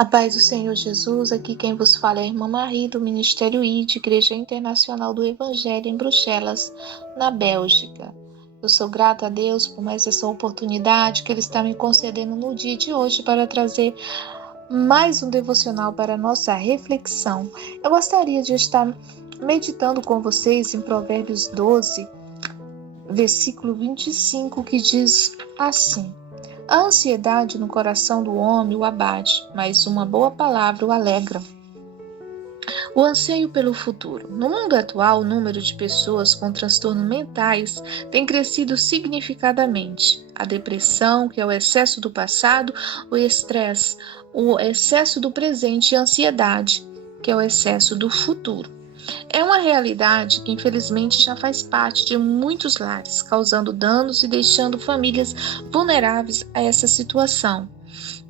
A paz do Senhor Jesus, aqui quem vos fala é a irmã Marie, do Ministério ID, Igreja Internacional do Evangelho em Bruxelas, na Bélgica. Eu sou grata a Deus por mais essa oportunidade que Ele está me concedendo no dia de hoje para trazer mais um devocional para a nossa reflexão. Eu gostaria de estar meditando com vocês em Provérbios 12, versículo 25, que diz assim: a ansiedade no coração do homem o abate, mas uma boa palavra o alegra. O anseio pelo futuro. No mundo atual, o número de pessoas com transtornos mentais tem crescido significativamente. A depressão, que é o excesso do passado, o estresse, o excesso do presente e a ansiedade, que é o excesso do futuro. É uma realidade que infelizmente já faz parte de muitos lares, causando danos e deixando famílias vulneráveis a essa situação.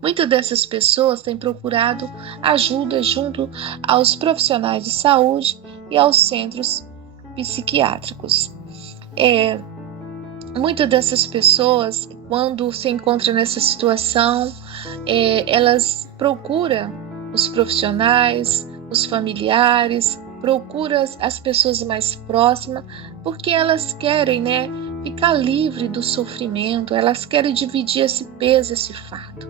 Muitas dessas pessoas têm procurado ajuda junto aos profissionais de saúde e aos centros psiquiátricos. Muitas dessas pessoas, quando se encontram nessa situação, elas procuram os profissionais, os familiares, procuram as pessoas mais próximas, porque elas querem, ficar livre do sofrimento, elas querem dividir esse peso, esse fardo.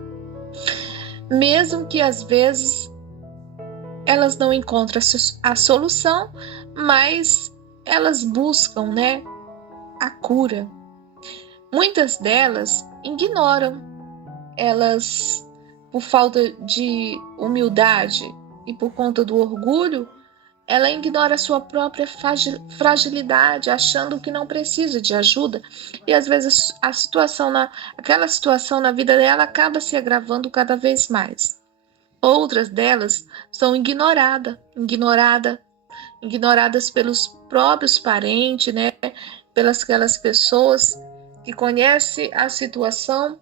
Mesmo que às vezes elas não encontrem a solução, mas elas buscam, a cura. Muitas delas ignoram, elas, por falta de humildade e por conta do orgulho, ela ignora a sua própria fragilidade, achando que não precisa de ajuda. E às vezes aquela situação na vida dela acaba se agravando cada vez mais. Outras delas são ignoradas pelos próprios parentes, pelas aquelas pessoas que conhecem a situação,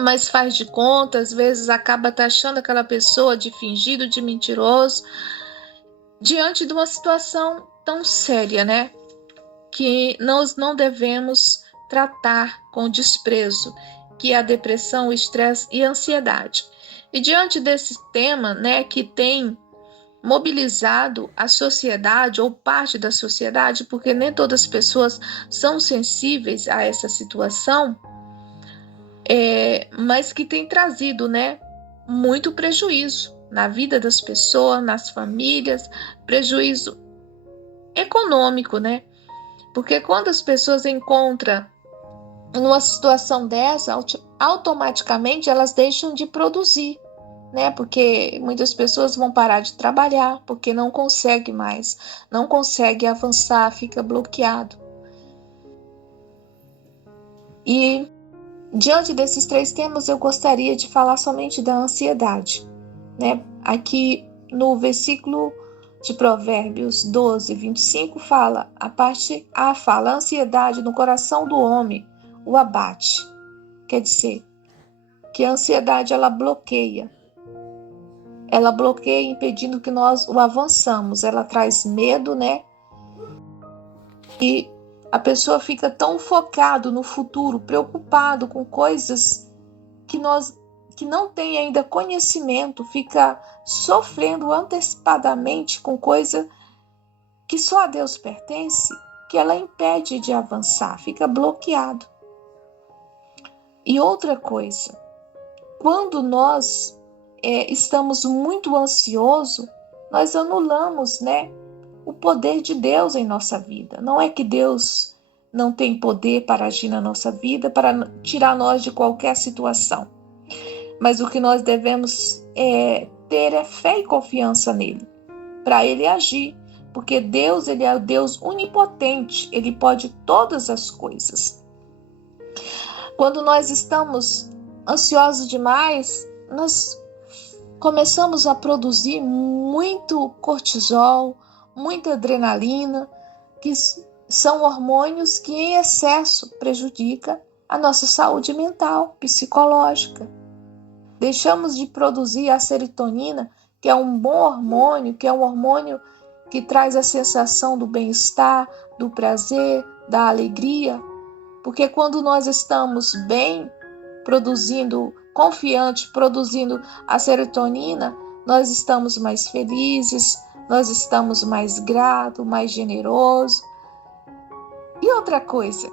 mas faz de conta, às vezes acaba taxando aquela pessoa de fingido, de mentiroso, diante de uma situação tão séria, que nós não devemos tratar com desprezo, que é a depressão, o estresse e a ansiedade. E diante desse tema, que tem mobilizado a sociedade ou parte da sociedade, porque nem todas as pessoas são sensíveis a essa situação, mas que tem trazido, muito prejuízo na vida das pessoas, nas famílias, prejuízo econômico, Porque quando as pessoas encontram numa situação dessa, automaticamente elas deixam de produzir, Porque muitas pessoas vão parar de trabalhar, porque não consegue mais, não consegue avançar, fica bloqueado. E diante desses três temas, eu gostaria de falar somente da ansiedade, Aqui no versículo de Provérbios 12, 25, a parte A fala: a ansiedade no coração do homem o abate. Quer dizer, que a ansiedade ela bloqueia, impedindo que nós o avançamos, ela traz medo, E a pessoa fica tão focado no futuro, preocupado com coisas que não tem ainda conhecimento, fica sofrendo antecipadamente com coisa que só a Deus pertence, que ela impede de avançar, fica bloqueado. E outra coisa, quando nós estamos muito ansiosos, nós anulamos, o poder de Deus em nossa vida. Não é que Deus não tem poder para agir na nossa vida, para tirar nós de qualquer situação. Mas o que nós devemos ter é fé e confiança nele, para ele agir. Porque Deus, ele é o Deus onipotente, ele pode todas as coisas. Quando nós estamos ansiosos demais, nós começamos a produzir muito cortisol, muita adrenalina, que são hormônios que em excesso prejudicam a nossa saúde mental, psicológica. Deixamos de produzir a serotonina, que é um bom hormônio, que é um hormônio que traz a sensação do bem-estar, do prazer, da alegria. Porque quando nós estamos bem, produzindo confiante, produzindo a serotonina, nós estamos mais felizes, nós estamos mais gratos, mais generosos. E outra coisa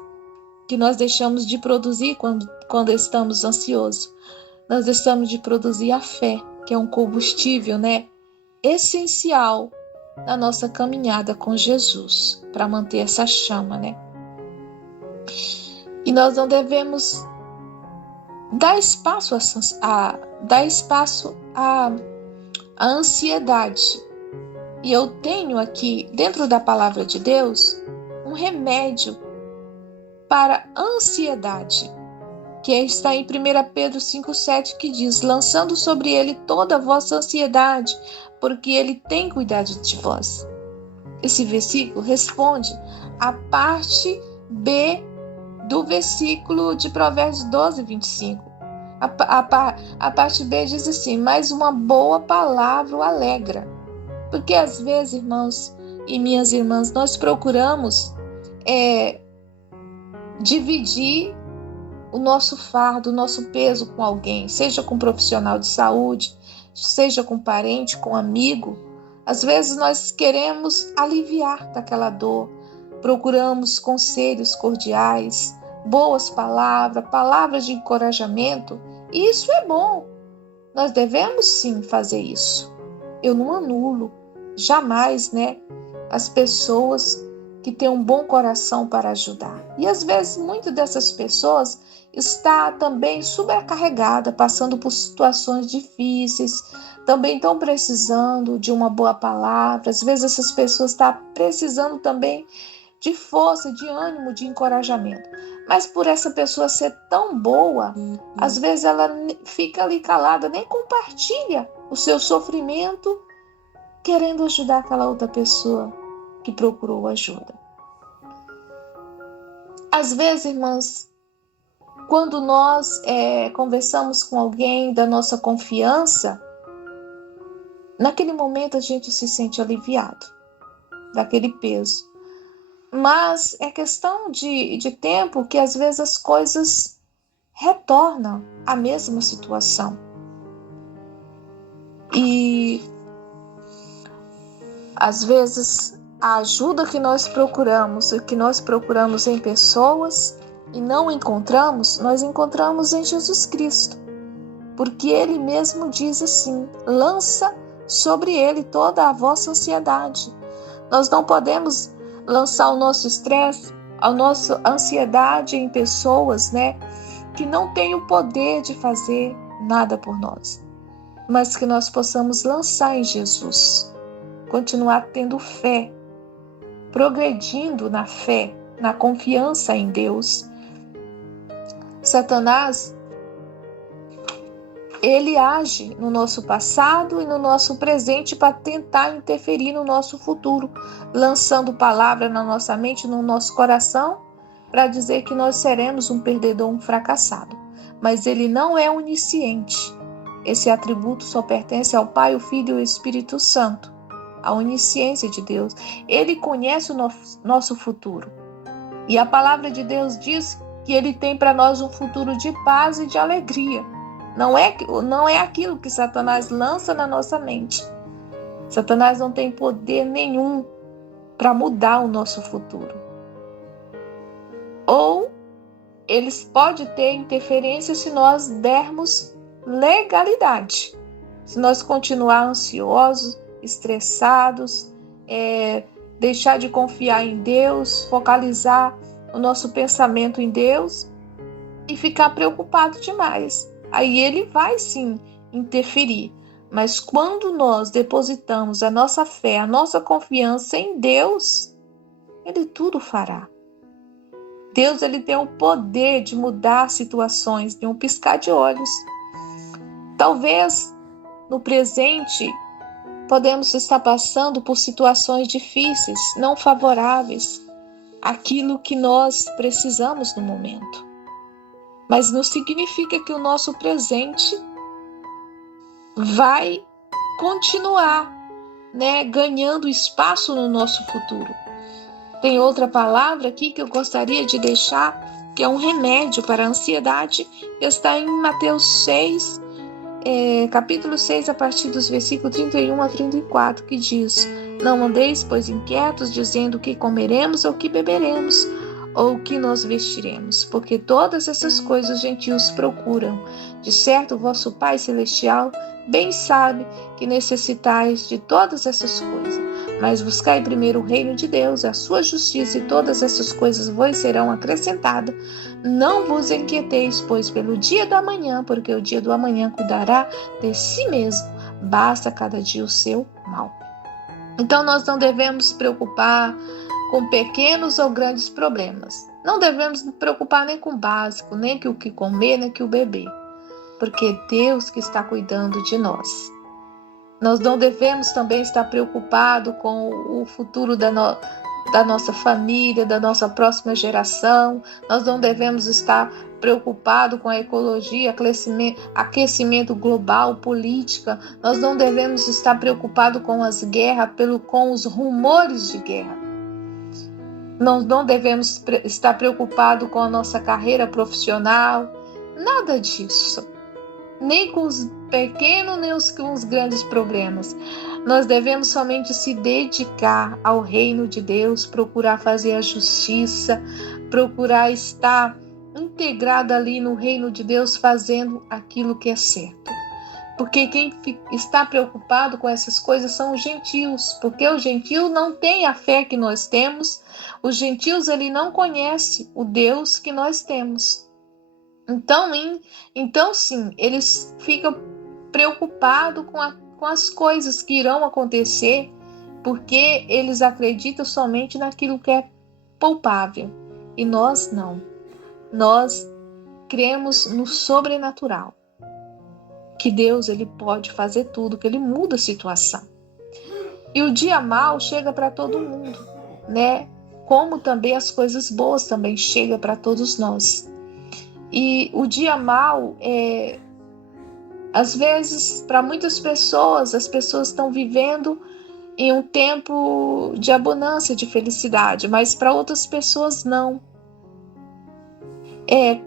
que nós deixamos de produzir quando estamos ansiosos, nós deixamos de produzir a fé, que é um combustível, essencial na nossa caminhada com Jesus, para manter essa chama, E nós não devemos dar espaço à ansiedade. E eu tenho aqui, dentro da palavra de Deus, um remédio para a ansiedade, que está em 1 Pedro 5,7, que diz: lançando sobre ele toda a vossa ansiedade, porque ele tem cuidado de vós. Esse versículo responde à parte B do versículo de Provérbios 12, 25. A parte B diz assim: mas uma boa palavra o alegra. Porque às vezes, irmãos e minhas irmãs, nós procuramos dividir o nosso fardo, o nosso peso com alguém, seja com um profissional de saúde, seja com um parente, com um amigo. Às vezes nós queremos aliviar daquela dor, procuramos conselhos cordiais, boas palavras, palavras de encorajamento, e isso é bom. Nós devemos sim fazer isso. Eu não anulo jamais, as pessoas que têm um bom coração para ajudar. E às vezes muitas dessas pessoas está também sobrecarregada, passando por situações difíceis, também estão precisando de uma boa palavra. Às vezes essas pessoas estão precisando também de força, de ânimo, de encorajamento. Mas por essa pessoa ser tão boa, às vezes ela fica ali calada, nem compartilha o seu sofrimento, querendo ajudar aquela outra pessoa que procurou ajuda. Às vezes, irmãs, quando nós conversamos com alguém da nossa confiança, naquele momento a gente se sente aliviado daquele peso. Mas é questão de tempo que às vezes as coisas retornam à mesma situação. E às vezes a ajuda que nós procuramos em pessoas e não encontramos, nós encontramos em Jesus Cristo. Porque Ele mesmo diz assim: lança sobre Ele toda a vossa ansiedade. Nós não podemos lançar o nosso estresse, a nossa ansiedade em pessoas, que não têm o poder de fazer nada por nós. Mas que nós possamos lançar em Jesus. Continuar tendo fé, progredindo na fé, na confiança em Deus. Satanás, ele age no nosso passado e no nosso presente para tentar interferir no nosso futuro, lançando palavra na nossa mente, no nosso coração, para dizer que nós seremos um perdedor, um fracassado. Mas ele não é onisciente. Esse atributo só pertence ao Pai, o Filho e o Espírito Santo, a onisciência de Deus. Ele conhece o nosso futuro. E a palavra de Deus diz que Ele tem para nós um futuro de paz e de alegria. Não é aquilo que Satanás lança na nossa mente. Satanás não tem poder nenhum para mudar o nosso futuro. Ou eles podem ter interferência se nós dermos legalidade. Se nós continuar ansiosos, estressados, deixar de confiar em Deus, focalizar o nosso pensamento em Deus e ficar preocupado demais. Aí ele vai sim interferir. Mas quando nós depositamos a nossa fé, a nossa confiança em Deus, Ele tudo fará. Deus, Ele tem o poder de mudar situações de um piscar de olhos. Talvez no presente podemos estar passando por situações difíceis, não favoráveis àquilo que nós precisamos no momento. Mas não significa que o nosso presente vai continuar, ganhando espaço no nosso futuro. Tem outra palavra aqui que eu gostaria de deixar que é um remédio para a ansiedade, está em Mateus 6, capítulo 6, a partir dos versículos 31 a 34, que diz: Não andeis, pois, inquietos, dizendo o que comeremos ou o que beberemos, ou o que nós vestiremos, porque todas essas coisas os gentios procuram. De certo, vosso Pai Celestial bem sabe que necessitais de todas essas coisas. Mas buscai primeiro o reino de Deus, a sua justiça, e todas essas coisas vos serão acrescentadas. Não vos inquieteis, pois, pelo dia do amanhã, porque o dia do amanhã cuidará de si mesmo. Basta cada dia o seu mal. Então, nós não devemos preocupar com pequenos ou grandes problemas. Não devemos nos preocupar nem com o básico, nem com o que comer, nem com o beber, porque é Deus que está cuidando de nós. Nós não devemos também estar preocupados com o futuro da nossa família, da nossa próxima geração. Nós não devemos estar preocupados com a ecologia, aquecimento global, política. Nós não devemos estar preocupados com as guerras, com os rumores de guerra. Nós não devemos estar preocupados com a nossa carreira profissional. Nada disso. Nem com os pequenos, nem com os grandes problemas. Nós devemos somente se dedicar ao reino de Deus, procurar fazer a justiça, procurar estar integrado ali no reino de Deus, fazendo aquilo que é certo. Porque quem está preocupado com essas coisas são os gentios, porque o gentio não tem a fé que nós temos, os gentios ele não conhece o Deus que nós temos. Então sim, eles ficam preocupados com as coisas que irão acontecer, porque eles acreditam somente naquilo que é palpável. E nós não. Nós cremos no sobrenatural, que Deus ele pode fazer tudo, que ele muda a situação. E o dia mau chega para todo mundo, né? Como também as coisas boas também chegam para todos nós. E o dia mau, às vezes, para muitas pessoas, as pessoas estão vivendo em um tempo de abundância, de felicidade, mas para outras pessoas não.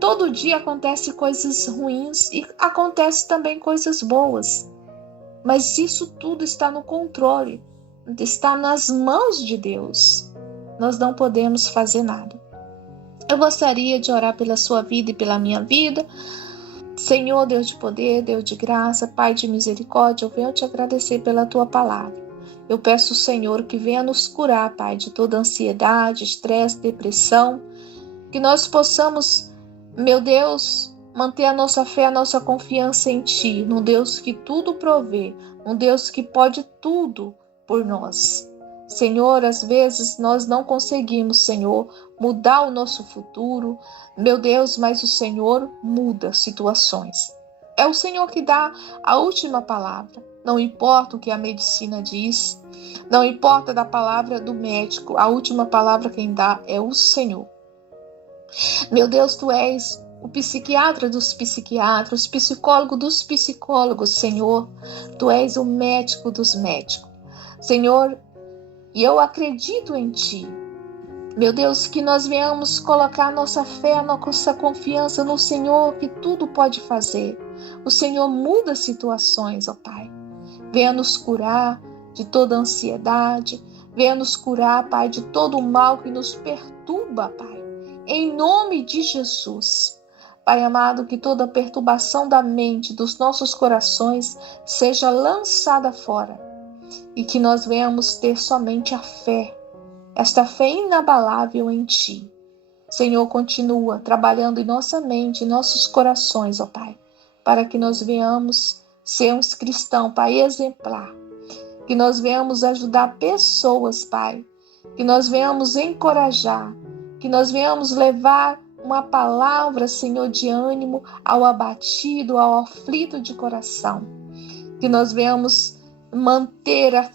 Todo dia acontece coisas ruins e acontece também coisas boas, mas isso tudo está no controle, está nas mãos de Deus. Nós não podemos fazer nada. Eu gostaria de orar pela sua vida e pela minha vida. Senhor, Deus de poder, Deus de graça, Pai de misericórdia, eu venho te agradecer pela tua palavra. Eu peço, Senhor, que venha nos curar, Pai, de toda ansiedade, estresse, depressão, que nós possamos, meu Deus, manter a nossa fé, a nossa confiança em Ti, num Deus que tudo provê, um Deus que pode tudo por nós. Senhor, às vezes nós não conseguimos, Senhor, mudar o nosso futuro, meu Deus, mas o Senhor muda situações. É o Senhor que dá a última palavra. Não importa o que a medicina diz, não importa da palavra do médico, a última palavra quem dá é o Senhor. Meu Deus, Tu és o psiquiatra dos psiquiatras, o psicólogo dos psicólogos, Senhor. Tu és o médico dos médicos. Senhor, e eu acredito em Ti. Meu Deus, que nós venhamos colocar nossa fé, nossa confiança no Senhor, que tudo pode fazer. O Senhor muda situações, ó Pai. Venha nos curar de toda ansiedade. Venha nos curar, Pai, de todo o mal que nos perturba, Pai. Em nome de Jesus. Pai amado, que toda perturbação da mente, dos nossos corações, seja lançada fora. E que nós venhamos ter somente a fé, esta fé inabalável em Ti. Senhor, continua trabalhando em nossa mente, em nossos corações, ó Pai, para que nós venhamos ser uns cristãos, Pai, exemplar. Que nós venhamos ajudar pessoas, Pai. Que nós venhamos encorajar. Que nós venhamos levar uma palavra, Senhor, de ânimo ao abatido, ao aflito de coração. Que nós venhamos manter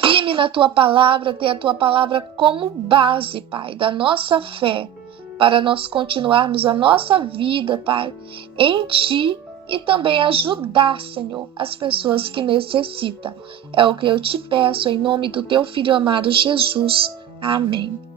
firme na Tua palavra, ter a Tua palavra como base, Pai, da nossa fé, para nós continuarmos a nossa vida, Pai, em Ti e também ajudar, Senhor, as pessoas que necessitam. É o que eu te peço em nome do Teu Filho amado Jesus. Amém.